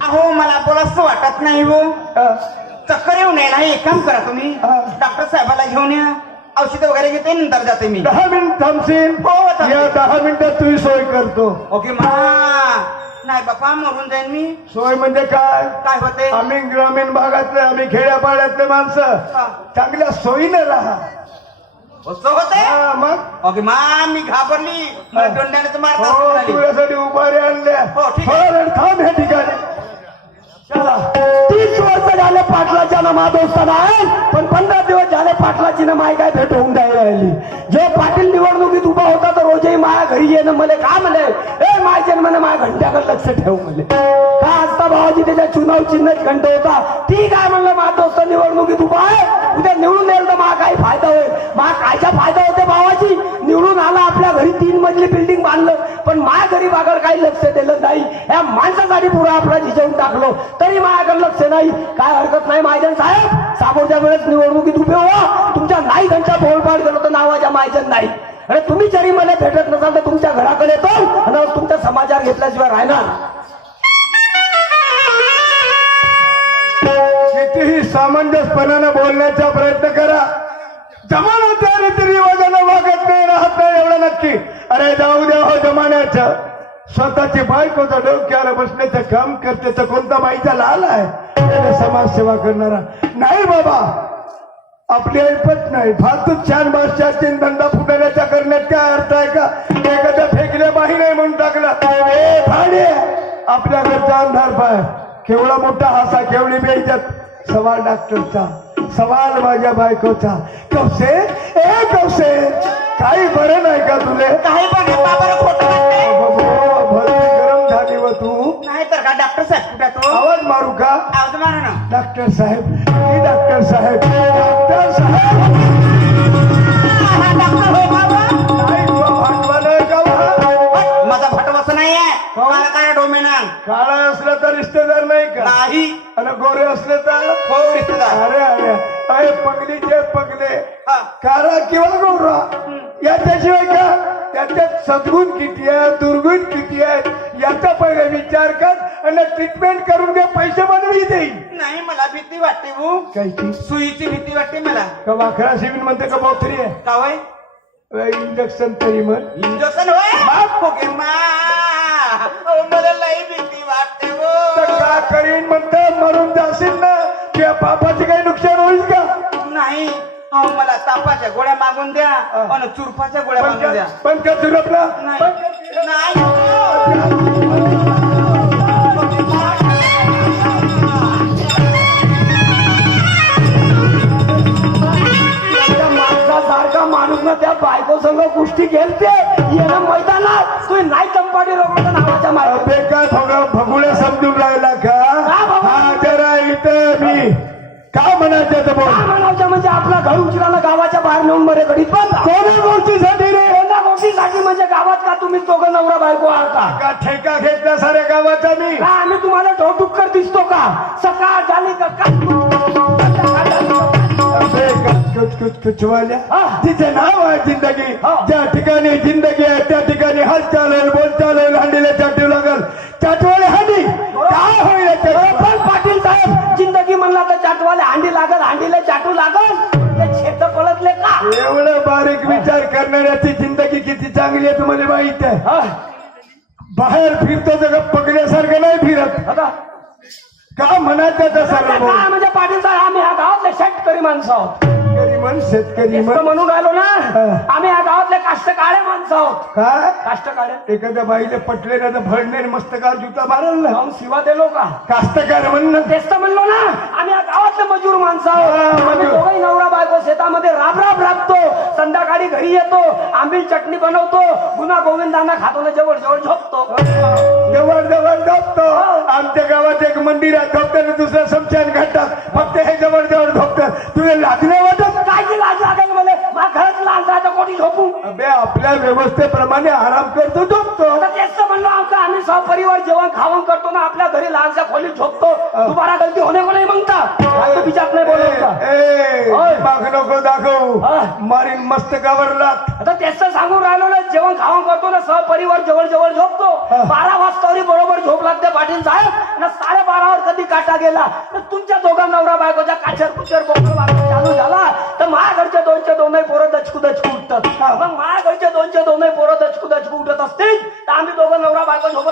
अहो मला बोलासं वाटत नाही हो. चक्कर येऊ नये नाही एक काम करा तुम्ही. डॉक्टर साहेबाला घेऊन या. औषध वगैरे घेते नंतर जाते मी. दहा मिनिट थांबशील? हो. या दहा मिनिटात तुझी सोय करतो. ओके मा. नाही बापा मरून जाईन मी. सोय म्हणजे काय? काय होते आम्ही ग्रामीण भागातले आम्ही खेड्यापाड्यातले माणसं. चांगल्या सोयीने राहा. होते हा, मग? ओके मा मी घाबरली. मला दोंड्याने मारता हो. तुझ्यासाठी उभारी आणल्या. हो, ठीक आहे. थांब या ठिकाणी. तीस वर्ष झाले पाटलाच्या ना दोस्ताना आहे पण पंधरा दिवस झाले पाटलाची ना माय काय भेट होऊन द्यायला राहिली. जे पाटील निवडणुकीत उभा होता तर रोजही माया घरी येणं मला का म्हणे? ए माय जन्माने माया घंट्याकडे लक्ष ठेव म्हणे. का असता भावाजी त्याच्या चुनाव चिन्हच घंट होता ठीक आहे म्हणलं मा दोस्त निवडणुकीत उभा आहे? उद्या निवडून येईल तर मा काही फायदा होईल. मा कायचा फायदा होते भावाची? निवडून आला आपल्या घरी तीन मजली बिल्डिंग बांधलं पण माझ्या घरी बागर काही लक्ष दिलं नाही. या माणसासाठी पुरा आपला झिजवून टाकलो. तरी माझ्याकडे लक्ष नाही. काय हरकत नाही महाजन साहेब. सामोरच्या वेळेस निवडणुकीत उभे व्हा. तुमच्या नाही घरच्या बोलपाड केलं तर नावाच्या महाजन नाही. अरे तुम्ही जरी मला भेटत नसाल तर तुमच्या घराकडे येतो आणि तुमचा समाचार घेतल्याशिवाय राहणार. कितीही सामंजस्यपणानं बोलण्याचा प्रयत्न करा. जमाना नाही अरे जाऊ द्या हो जमान्याच्या स्वतःची बायकोचा डोक्याला बसण्याचं काम करते तर कोणता बाईचा लाल आहे? समाजसेवा करणारा. नाही बाबा. आपली ऐपत नाही. फालतू छान भाषा तीन धंदा फुटण्याचा करण्यात काय अर्थ आहे का? एखाद्या फेकल्या बाही नाही म्हणून टाकला. ए भाडे. आपल्या घरचा अंधार पाय. केवढा मोठा हासा केवढी बेजत सवाल डॉक्टरचा सवाल माझ्या बायकोचा. कौसे ए कौसे काही बरं नाही का तुले? काही पण हे बाबाला खोटं वाटतंय. बाबा, भरती गरम झाली व तू. नाही तर का डॉक्टर साहेब कुठे तो? आवाज मारू का? आवाज मारा ना. डॉक्टर साहेब की डॉक्टर साहेब डॉक्टर साहेब. हा, डॉक्टर बाबा. हो. काळा असला तर रिश्तेदार नाही का? नाही. आणि गोरे असले तर? हो रिश्तेदार. अरे अरे. अरे पगलीचे पगले. हा. काळा किंवा गोरा? याच्याशिवाय का? त्याच्यात सद्गुण किती आहे दुर्गुण किती आहे याचा पहिले विचार कर आणि ट्रीटमेंट करून दे पैसे बनवी देईल नाही मला भीती वाटते भाऊ कायची सुईची भीती वाटते मला. का वाखरा सिविल म्हणते का बोथरी आहे का होय? इंजेक्शन तरी म्हण. इंजेक्शन होय? बाप मा अहो, मला लई भीती वाटते तर हो. का करीन म्हणतं मरून जाशील ना. किंवा पापाचे काही नुकसान होईल का? नाही अहो मला तापाच्या गोळ्या मागून द्या आणि चुरफाच्या गोळ्या मागून द्या. पण का सुरपला नाही नाही. त्या माणसासारखा माणूस ना त्या बायको संग कुस्ती खेळते येणं मैदानात. तू नाही चंपाटी रोगाच्या काय भगुळे समजून राहिला का? हा जरा इथं मी काय म्हणायचं तर बोल. म्हणायचं? म्हणजे आपला घर उचलाला गावाच्या बाहेर नेऊन बरे घडीत पण कोणा गोष्टीसाठी रे? कोणा गोष्टीसाठी? म्हणजे गावात का तुम्ही दोघं नवरा बायको आहात का? ठेका घेतला साऱ्या गावाचा मी? आम्ही तुम्हाला ढोटुक्कर दिसतो का? सकाळ झाली का? तिचे नाव आहे जिंदगी। ज्या ठिकाणी जिंदगी आहे त्या ठिकाणी हल चालेल बोल चालेल हंडीला चाटू लागल। चाटवाले हंडी? काय होईल पाटील साहेब जिंदगी म्हणला तर चाटवाले हांडी लागल हांडीला चाटू लागल. एवढं बारीक विचार करणाऱ्याची जिंदगी किती चांगली आहे तुम्हाला माहीत आहे? बाहेर फिरतो तर पकडण्यासारखं नाही फिरत. का म्हणायचं म्हणजे पाटील साहेब आम्ही ह्या गावातले शेतकरी माणसं आहोत. म्हण शेतकरी म्हणून राहिलो ना. आम्ही ह्या गावातले काष्टकाळे माणसं आहोत. काय काष्टकाळे. एखाद्या बाईला पटले ना तर भरणे मस्तकार जुता मारल. ना शिवा दिलो का? कास्तकार म्हणणं तेच तर म्हणलो ना आम्ही ह्या गावातले मजूर माणसं आहोत. आम्ही मजूर. दोघंही नवरा बायको शेतामध्ये राब राब राबतो. संध्याकाळी घरी येतो. आंबील चटणी बनवतो. गुन्हा गोविंदांना खातो. ना जवळ जवळ झोपतो. जवळ जवळ झोपतो. आमच्या गावात एक मंदिर आहे. झोपताना दुसरं समशान घाटात. फक्त हे जवळ जवळ झोपतात. तुला लागले वाटत? काय लाज लागेल मला माझ्या घरात लहान राहतं कोणी झोपू अबे आपल्या व्यवस्थेप्रमाणे आराम करतो झोपतो. आता तेच तर म्हणलो आमचं आम्ही सहपरिवार जेवण खावण करतो ना आपल्या घरी लहानशा खोलीत झोपतो. दुबारा गलती होणे को नाही म्हणता. बिचात नाही होय. माग नको दाखव. मारीन मस्तकावर लात. आता तेच तर सांगून राहिलो ना जेवण खावण करतो ना सहपरिवार जवळ जवळ झोपतो. बारा वाजता बरोबर झोप लागते पाटील साहेब. ना साडेबारावर कधी काटा गेला? तर तुमच्या दोघा नवरा बायकोच्या काचर कुचर बोकड चालू झाला. तर माझ्याकडचे दोनचे दोनही पोरं दचकू दचकू हा. मग माझ्याकडचे दोनचे दोनही पोरं दचकू दचकू उठत असतील? तर आम्ही दोघं नवरा बायको का?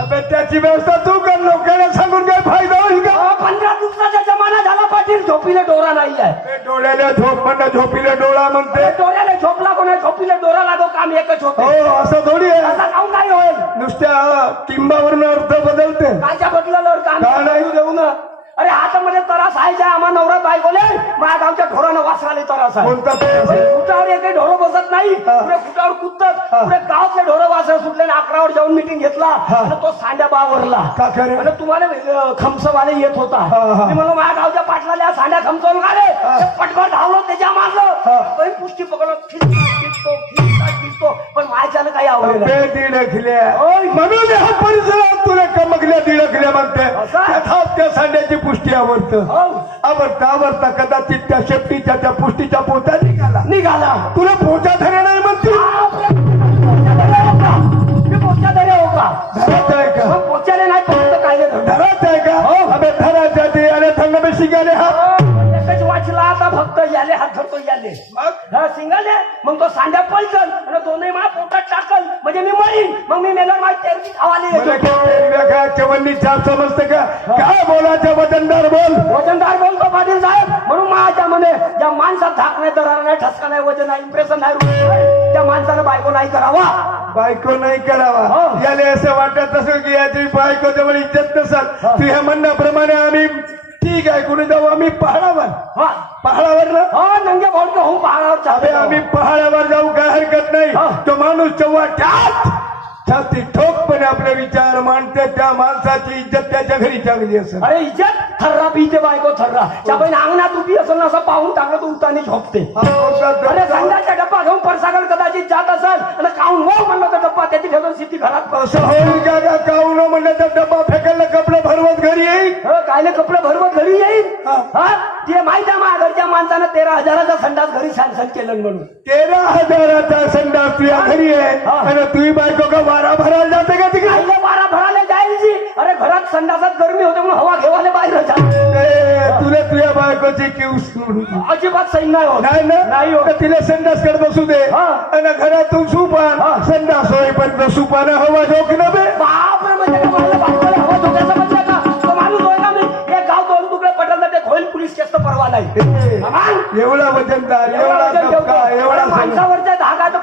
अबे त्याची व्यवस्था तू कर लोकांना सांगून काय फायदा होईल का? अहो, पंधरा दिवसाचा जमाना झाला पाटील झोपीला डोरा नाही आहे ए, डोळ्याला झोप म्हणणं झोपीला डोळा म्हणते. डोळ्याला झोपला कोणा झोपीला डोरा लागो काम एकच हो होते असं थोडी आहे. असा काऊन नाही होईल? नुसत्या टिंबावरून अर्थ बदलते. कायच्या बदलावर काम का नाही? देऊ ना? अरे हातामध्ये तरास आहे ज्या आम्हा नवरा बायकोले माझ्या गावच्या ढोरानं वासराले तरास आहे कोणता त्रास आहे? फुटावर एकही ढोरं बसत नाही. पुढे फुटावर कुदतात. पुढे गावातले ढोरं वासर सुटले आणि अकरावर जाऊन मिटिंग घेतला. आणि तो सांड्या बावरला का खरं? आणि तुम्हाला अं, खमसवाले येत होता हा, हा. मी म्हणलो माझ्या गावच्या पाटलाल्या सांड्या खमसवून आले. पटकन धावलो त्याच्या. मारलं पुष्टी पकडत खिचतो खिचतो खिचता खिचतो पण माझ्यानं काही आवडलं. म्हणून तुला कमकल्या दिडखल्या म्हणते? त्यात त्या सांड्याची पुष्टी आवडतं. हो. आवडता आवडता कदाचित त्या शेपटीच्या त्या पुष्टीच्या पोता निघाला. निघाला. तुला पोचा धरे नाही म्हणते पोचादरे हो का? धरात आहे का? पोचाले नाही काय नाही. धरात आहे का? हो. अबे धराच्या ते अरे थंड बे शिकाले हा? एकच वाचला आता फक्त याले हात धरतो याले. मग? हा सिंगले मग तो सांड्या पलटल आणि दोन्ही मा पोटात टाकल म्हणजे मी मरीन मग मी मेल्यावर माझी तेरवी येतो. चवन्नी छाप समजतं का? काय बोलायचं वजनदार बोल? वजनदार बोलतो पाटील साहेब. म्हणून माझ्या मध्ये ज्या माणसात धाक नाही तर नाही ठसका नाही वजन नाही इम्प्रेशन नाही रूप नाही, त्या माणसानं बायको नाही करावा. बायको नाही करावा. हो. याले असं वाटत असेल की याची बायको जवळ इज्जत नसल. हो. तुझ्या म्हणण्याप्रमाणे आम्ही ठीक आहे कुणी जाऊ आम्ही पहाडावर. हा. पहाडावर ना? हो हो पहाडावर चालतो. आम्ही पहाडावर जाऊ काय हरकत नाही. हा. तो माणूस जेव्हा त्यात छाती ठोकपणे आपले विचार मांडते त्या माणसाची इज्जत त्याच्या घरी चांगली असेल. अरे इज्जत? थर्रा पिते बायको थर्रा. त्या बहीण अंगणात उभी असेल ना असं पाहून टाकलं तर उतानी झोपते. हा अरे संघाचा डब्बा घेऊन परसागड कदाचित जात असेल आणि काऊन हो म्हणलं तर डब्बा त्याची ठेवून सिद्धी घरात पळत. असं होईल का का काहून म्हणलं तर डब्बा फेकायला कपडे भरवत घरी येईल हो, कायले कपडे भरवत घरी येईल हा. हा? ते माहीत आहे माझ्या घरच्या माणसानं तेरा हजाराचा संडास घरी सँक्शन केलं म्हणून. तेरा हजाराचा संडास तुझ्या घरी आहे. हा. आणि तुझी बायको का वारा भरायला जाते का तिकडे? कायले घरात संडासात गरमी होते म्हणून हवा घेवाले बाहेर तुला तुझ्या बायकोची किव सोडून अजिबात सैन नाही होत. नाही ना? नाही हो तर तिला संडास कर बसू दे. हा. आणि घरातून सुपान. संडास होईपर्यंत सुपानं हवा झोक बापरे म्हणजे काय मला बापरे हवा धोक्याचा म्हणजे का तो माणूस होय का मी? एक गाव दोन तुकडे पटल तर ते होईल पोलीस केस तर परवा नाही. ए, एवढा वजनदार एवढा एवढा वजन ठेवतो. धबका एवढा अरे सगळं. माणसावरच्या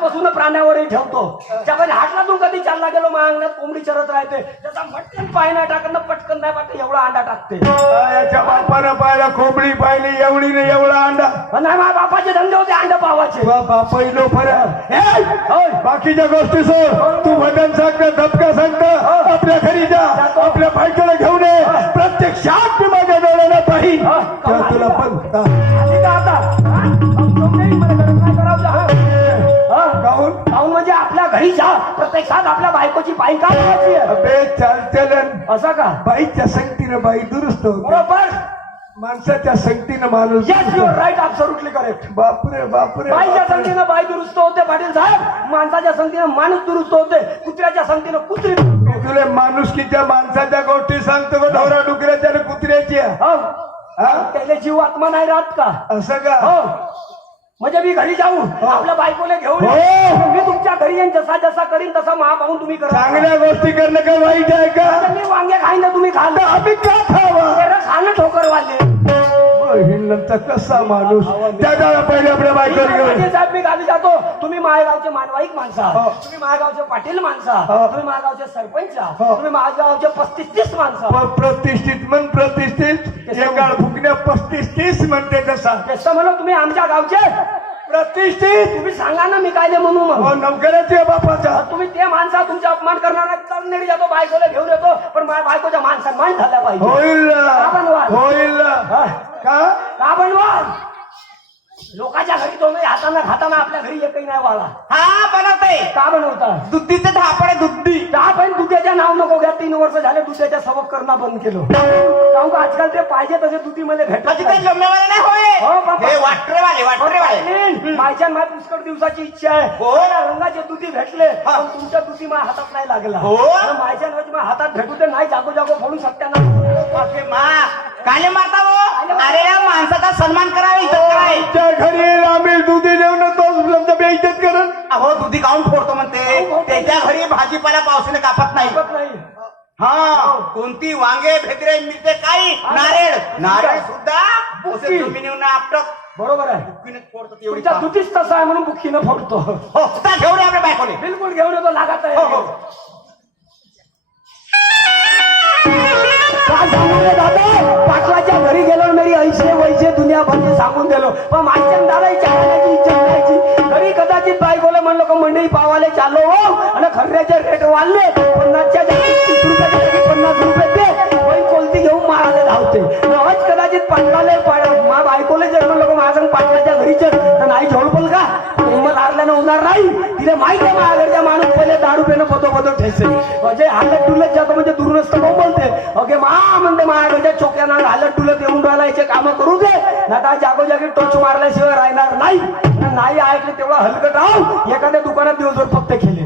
धागापासून प्राण्यावरही ठेवतो. त्यामध्ये हाटलातून कधी चालला गेलो मग अंगणात कोंबडी चरत राहते. त्याचा मटकन पाय नाही टाकणं पटकन नाही पाहत एवढा अंडा टाकते. हा, याच्या बापानं पाहिला कोंबडी पाहिली एवढी नाही एवढा अंडा. नाही माझ्या बापाचे धंदे होते अंडा पावाचे पहिलो फरक. बाकीच्या गोष्टी सोड. तू वजन सांगता धबका सांगता आपल्या घरी जा. आपल्या बायकोला घेऊन ये. प्रत्यक्षात मी माझ्या डोळ्याला पाहिजे हा. तुला पण हा. आता काहून काहून म्हणजे आपल्या घरी जा. प्रत्यक्षात आपल्या बायकोची पाय का लावायची आहे? अबे चालचलन असं का? बाईच्या संगतीनं बाई दुरुस्त होते. बरोबर. माणसाच्या संगतीनं माणूस yes you're right absolutely correct बापरे बापरे बाईच्या बापरे. संगतीनं बाई दुरुस्त होते पाटील साहेब. माणसाच्या संगतीनं माणूस दुरुस्त होते कुत्र्याच्या संगतीनं कुत्री दुरुस्त मी तुला माणुसकीच्या माणसाच्या गोष्टी सांगतो का ढोरा डुकऱ्याच्या आणि कुत्र्याच्या? हो. हा? त्याला जीव आत्मा नाही राहत का? असं का? हो. म्हणजे मी घरी जाऊन आपल्या बायकोला घेऊन हो. येईन. मी तुमच्या घरी येईन जसा जसा करीन तसा महा पाहून तुम्ही करा. चांगल्या गोष्टी करणं का वाईट आहे का? मी वांगे खाईन तुम्ही खाल आम्ही का खावा? खाणं ठोकर वाले हिंदचा कसा माणूस? त्याला पहिले आपल्या घेऊन. पाटील साहेब मी गावी जातो. तुम्ही माळेगावचे मानवाईक माणसा हो. तुम्ही माळेगावचे पाटील माणसा हो. तुम्ही माळेगावचे सरपंच हो. तुम्ही माळेगावचे पस्तीस तीस माणसं प- प्रतिष्ठित म्हण प्रतिष्ठित. एका फुकण्या पस्तीस तीस म्हणते तसा. तसं म्हणून तुम्ही आमच्या गावचे? प्रतिष्ठित. तुम्ही सांगा ना मी काय म्हणू हो मग नौकऱ्याची आहे बापाचा. तुम्ही ते माणसा तुमचा अपमान करणार चालणे जातो बायकोला घेऊन येतो. पण माझ्या बायकोच्या माणसा मान झाल्या पाहिजे. होईल बनवा? होईल ना. हा. का? का बनवा लोकांच्या घरी तो हाताना खाताना आपल्या घरी एकही नाही वाला हा बनवते. का बनवता? दुधीचं धापड आहे दुधी. का पण दुधाच्या नाव नको घ्या. तीन वर्ष झाले दुधाच्या सबक करणं बंद केलं. काहून का आजकाल ते पाहिजे तसे दुधी मध्ये भेटत नाही. जमेवाले नाही हो, होय बाबा. हे पाटील, माझ्या माझ्या पुष्कळ दिवसाची इच्छा आहे. हो. मला रंगाचे दुधी भेटले हा. पण तुमच्या दुधी माझ्या हातात नाही लागला हो. माझ्या नावाची माझ्या हातात भेटू ते नाही जागो जागो फोडू शकता ना बापरे मा. काले मारता वो अरे या माणसाचा सन्मान करावा इज्जत करावी. त्या घरी आम्ही दुधी देऊन तोच लब्ध बेइज्जत करत अहो दुधी काऊन फोडतो म्हणते? त्याच्या घरी भाजीपाला पावसाने कापत नाही. हा कोणती वांगे भेदरे मिरचे काही नारळ. नारळ सुद्धा बुक्की. जमिनीवर आपटक बरोबर आहे. बुक्कीने फोडतात एवढी तुमच्या. दुधीच तसं आहे म्हणून बुक्कीनं फोडतो. हो घेऊन ये आपल्या बायकोने बिलकुल घेऊन येतो लागत हो हो. आहे काय सांगू रे दादा? पाटलाच्या घरी गेलो मेरी ऐसे वैसे दुनिया भरची सांगून गेलो पण माझ्या दादा चालण्याची इच्छा करायची घरी कदाचित बाई बोले म्हणलो का मंडई पावाले चालो हो. आणि खर्याचे रेट वाढले. पन्नासच्या माहिती आहे माझ्याकडच्या माणूस पहिले दारू पेनं पतो पतो ठेसे म्हणजे हालत डुलत जातो म्हणजे दुरुस्त बोलते. ओके मा म्हणते माझ्याकडच्या चोक्याना हालत डुलत येऊन राहिला याचे कामं करू दे. ना काय जागोजागी टोच मारल्याशिवाय राहणार नाही. नाही ऐकले तेवढा हलकट राहून एखाद्या दुकानात दिवसभर फक्त खेळले.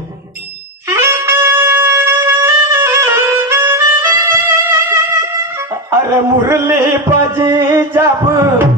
अरे मुरली पाजी जाब.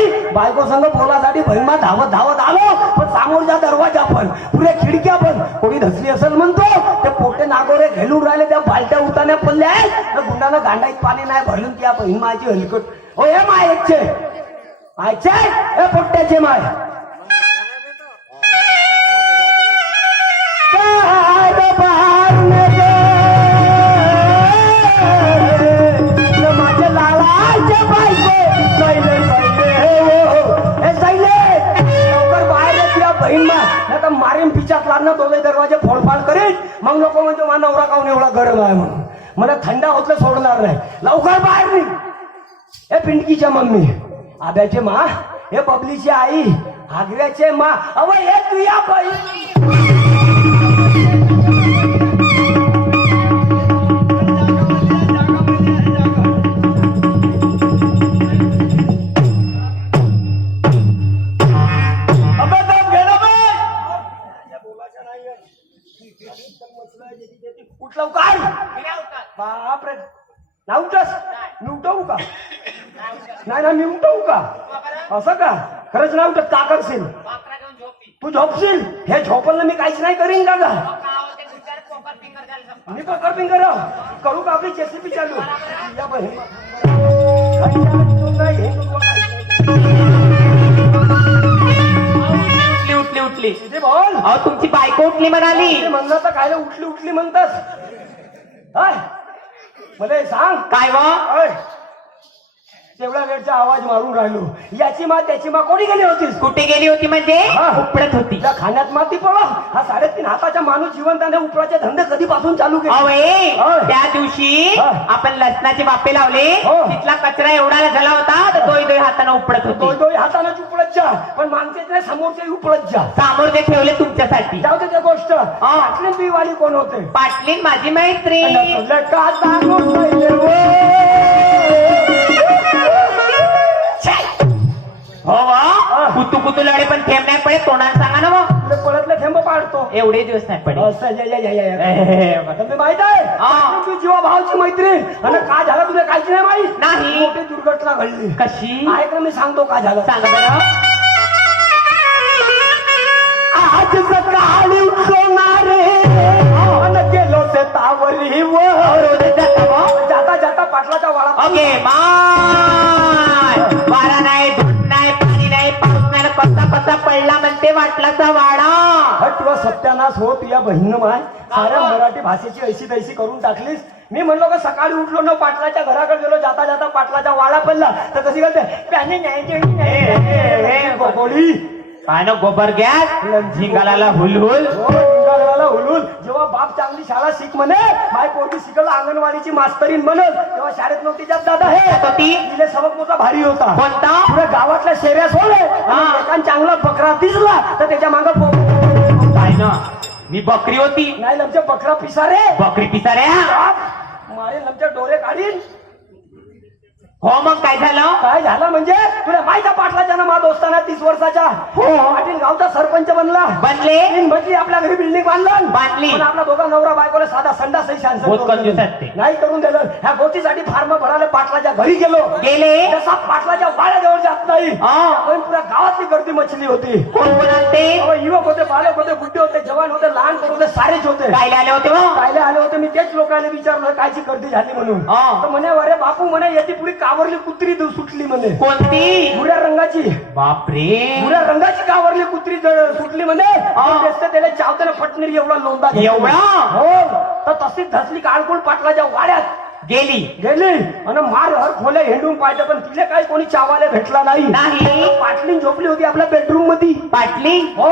होती बायको संघ बोलासाठी भैमा धावत धावत आलो पण सामोरच्या दरवाजा पण पुढे खिडक्या पण. कोणी धसली असेल म्हणतो ते पोटे नागोरे घेलून राहिले त्या बालट्या उताने पडल्या. आहेत त्या गुंडानं गांडाईत पाणी नाही भरलं त्या बहीण माझी हलकट हो हे मायचे मायचे? हे पोट्याचे माय. तिच्यात लागणं दरवाजे फोडफाड करेल मग लोक म्हणजे मा नवरा काऊन एवढा गरम आहे म्हणून. मला थंडा होतलं सोडणार नाही. लवकर बाहेर नाही हे पिंडकीच्या मम्मी. आब्याचे मा. हे बबलीची आई. आग्र्याचे मा. अव हे तुया नाही ना मी उठवू का? असं का? खरंच नाही उठत का करशील तू झोपशील? हे झोपलं मी काहीच नाही करीन का गा मी पकर पिंकर करू? का आपली जेसीपी चालू? या. उठली उठली उठली. बोल? अहो तुमची बायको उठली म्हणाली. उठली म्हणलं तर काय उठली उठली म्हणतास. हाय. मला सांग. काय व? ओय, तेवढा वेळचा आवाज मारून राहिलो. याची मा त्याची मा कोणी गेली होतीस? कुठे गेली होती म्हणजे? हा. उपडत होती. तुझ्या खाण्यात माती पडो हा साडेतीन हाताचा माणूस जिवंताने उपराचे धंदे कधीपासून चालू केले? अवे होय. त्या दिवशी. आपण लसणाचे बापे लावले. हो. तिथला कचरा एवढा झाला होता तर दोय दोय हाताने उपडत होती. दोय हाताने उपळत जा. पण माणसेच नाही समोरचे उपळत जा. समोर जे ठेवले तुमच्यासाठी. जाऊ दे ते गोष्ट. आटली बिवाली कोण होते? पाटलीन माझी मैत्री. तुला का सांगू पहिले वो? एवढे दिवस नाही पडे असं या, या, या, या, या. ए, तुम्ही माहीत आहे. तू जीवा भावाची मैत्रीण. आणि काय झालं तुला काहीच नाही माहीत? नाही. मोठी दुर्घटना घडली. कशी? आहे का मी सांगतो काय झालं? सांगा बरं. आज सकाळी गेलो ते जाता. जाता. पाटलाच्या वाळा ओके कसा कसा पडला म्हणते वाटलाचा वाडा. हट व सत्यानाश हो तुझ्या बहिण माय साऱ्या मराठी भाषेची ऐशी तैशी करून टाकलीस. मी म्हणलो का सकाळी उठलो ना पाटलाच्या घराकडे गेलो जाता जाता पाटलाच्या वाडा पडला. तर कशी करते? प्याने न्याय पानं गोबर गॅस झिंगाला हुलहुल. हो, हुलून जेव्हा बाप चांगली शाळा शिक म्हणे माय पोरगी शिकल अंगणवाडीची मास्तरीन म्हणत तेव्हा शाळेत नव्हती जात दादा हे? तिले सबक मोठा भारी होता. कोणता? पुढे गावातल्या शेऱ्या सोडले. हा. एकान चांगला बकरा दिसला तर त्याच्या माग काय ना मी बकरी होती. नाही लमच्या बकरा पिसारे. बकरी बाप, मारे लमच्या डोळे काढीन. हो मग काय झालं? काय झालं म्हणजे? तुला माहिती पाटलाच्या ना मा दोस्ताना तीस वर्षाच्या? हो. पाटील गावचा सरपंच बनला. बनले? तीन मजली आपल्या घरी बिल्डिंग बांधलं. बांधली. पण आपला दोघा नवरा बायकोला साधा बहुत कंजूस आहेत ते. नाही करून दिलं. ह्या गोष्टीसाठी फार्म भरायला पाटलाच्या घरी गेलो. गेले? जसा पाटलाच्या वाड्याजवळ जात नाही. हा. पण पुऱ्या गावातली गर्दी मछली होती. कोण कोण आलते अहो, युवक होते बालक होते बुड्ढे होते जवान होते लहान पोरं होते सारेच होते. काय आले होते हो? पाहिले आले होते मी तेच लोकांना विचारलं कायची गर्दी झाली म्हणून. हा. तर म्हणे अरे बापू म्हणे याची पुरी कावरली कुत्री सुटली म्हणे. कोणती? भुऱ्या रंगाची. बापरे. भुऱ्या रंगाची कावरली कुत्री सुटली म्हणे. त्याला चावताना फटनेरी एवढा लोंदा घेतला. एवढा? हो. तर तशीच धसली काळकुळ पाटलाच्या वाड्यात. गेली. गेली. आणि मार हर खोल्या हेंडून पाहिजे पण तिले काही कोणी चावायला भेटला नाही. नाही. पाटली झोपली होती आपल्या बेडरूममध्ये पाटली? हो.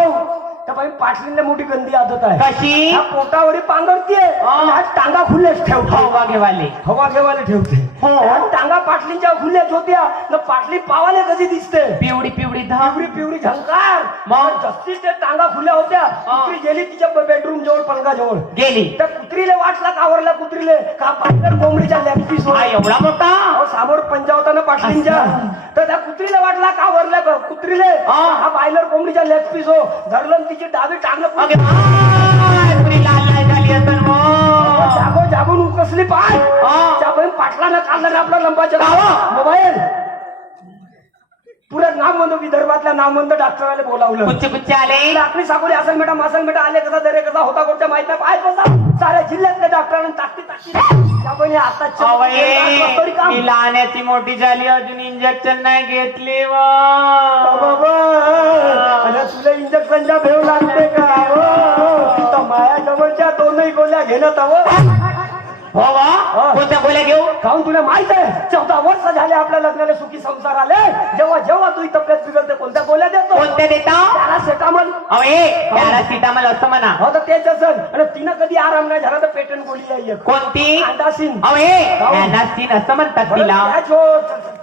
तर बाई पाटलीला मोठी गंदी आदत आहे. कशी? ह्या पोटावरी पांघरतीये. आणि हा टांगा खुल्याच ठेवतो. हवा घेवाले. हवा घेवायला ठेवते. हो. टांगा पाटलींच्या खुल्याच होत्या. न पाटली पावाले कशी दिसते? पिवडी पिवडी धाम. पिवळी पिवळी झंकार. मग? जस्तीच ते टांगा खुल्या होत्या. कुत्री गेली तिच्या बेडरूम जवळ पलंगा जवळ गेली. त्या कुत्रीले वाटला कावरला कुत्रीले? का पाटकर कोंबडीच्या लेग पीस हा एवढा मोठा? समोर पंजा होता ना पाटलींच्या तर त्या कुत्रीला वाटला का वरल्या क- कुत्रीले? हा. बायलर कोंबडीच्या लेग पीस हो धरलं तिची डावी टांगलं कसली पाय हा. त्या बाई पाटलानं काढलं ना आपला लंबाच्या गावा. मोबाईल पुऱ्या नामवंत विदर्भातल्या नामवंत डॉक्टराला बोलावलं कुच्चे कुच्चे आले आपली साकोली असेल बेटा मासल बेटा आले कसा दरे कसा होता कोणत्या माहीत नाही पाय कसा साऱ्या जिल्ह्यातल्या डॉक्टरांनी ताकदी ताकदी त्या बहिणी आता अवये, मी लहाण्याची मोठी झाली अजून इंजेक्शन नाही घेतली व बाबा अरे तुला इंजेक्शनच्या भेव लागते का हो तर माया जवळच्या दोनही गोळ्या घेणं तवं हो वा कोणत्या गोळ्या घेऊ? खाऊन तुला माहीत आहे? चौदा वर्ष झाले आपल्या लग्नाला सुखी संसार आले. जेव्हा जेव्हा तुझी तब्येत बिघडते कोणत्या गोळ्या देतो? कोणत्या देता? त्याला सेटामल अवे पॅरासिटामॉल असं म्हणा. हो तर तेच असेल. आणि तिनं कधी आराम नाही झाला तर पेटंट गोळी आहे. कोणती? अंडासीन अवे अॅनास्टीन असं म्हणतात तिला.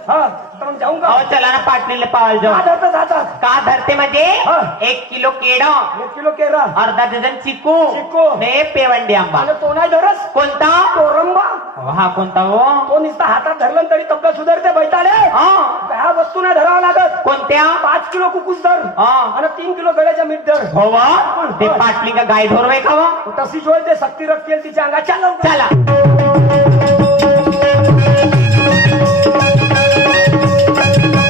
हो. हा तर मग जाऊ का अहो चला ना पाटलेले पावाल जाऊ. जातात. का धरते म्हणजे? हा. एक किलो केळ. एक किलो केरा अर्धा डझन चिकू. चिकू. ने पेवंडी आंबा. आणि तो नाही धरस. कोणता? तो रंबा अहो, हा कोणता हो? तो नुसता हातात धरलं तरी तब्येत सुधारते बैताले हा. ह्या वस्तू नाही धरावं लागत. कोणत्या? पाच किलो कुकूस धर. हा. आणि तीन किलो गळ्याच्या मीठ धर. हो वा. ते पाटली का गाय ढोरवे का वा? तशीच होय ते सक्ती रक्ती तिच्या अंगात. चालव चला. आवाज जिरले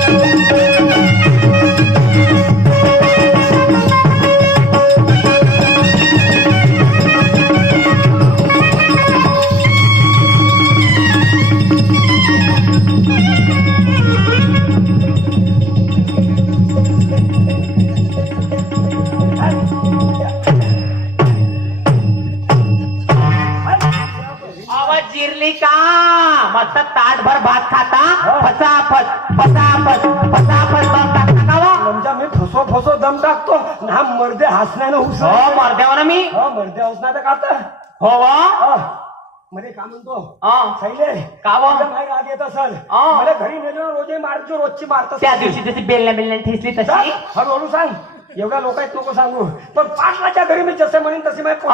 मस्त ताटभर भात खाता. फसाफस फसाफस फसाफस दम टाकता का वा? म्हणजे मी फसो फसो दम टाकतो. ना मर्दे हसण्यानं हुस हो मरदेव ना मी मर्दे हसणार का हो वा आता मध्ये का म्हणतो. हा. सैले का व? तुला काय राग येत असेल? हा. मला घरी नेलो रोजे मारतो रोजची मारतो त्या दिवशी जशी बेलण्या बेलण्या ठेचली तशी. हळूहळू सांग. एवढ्या लोकांत नको सांगू. पण पाटलाच्या घरी मी जसे म्हणेन तसे मी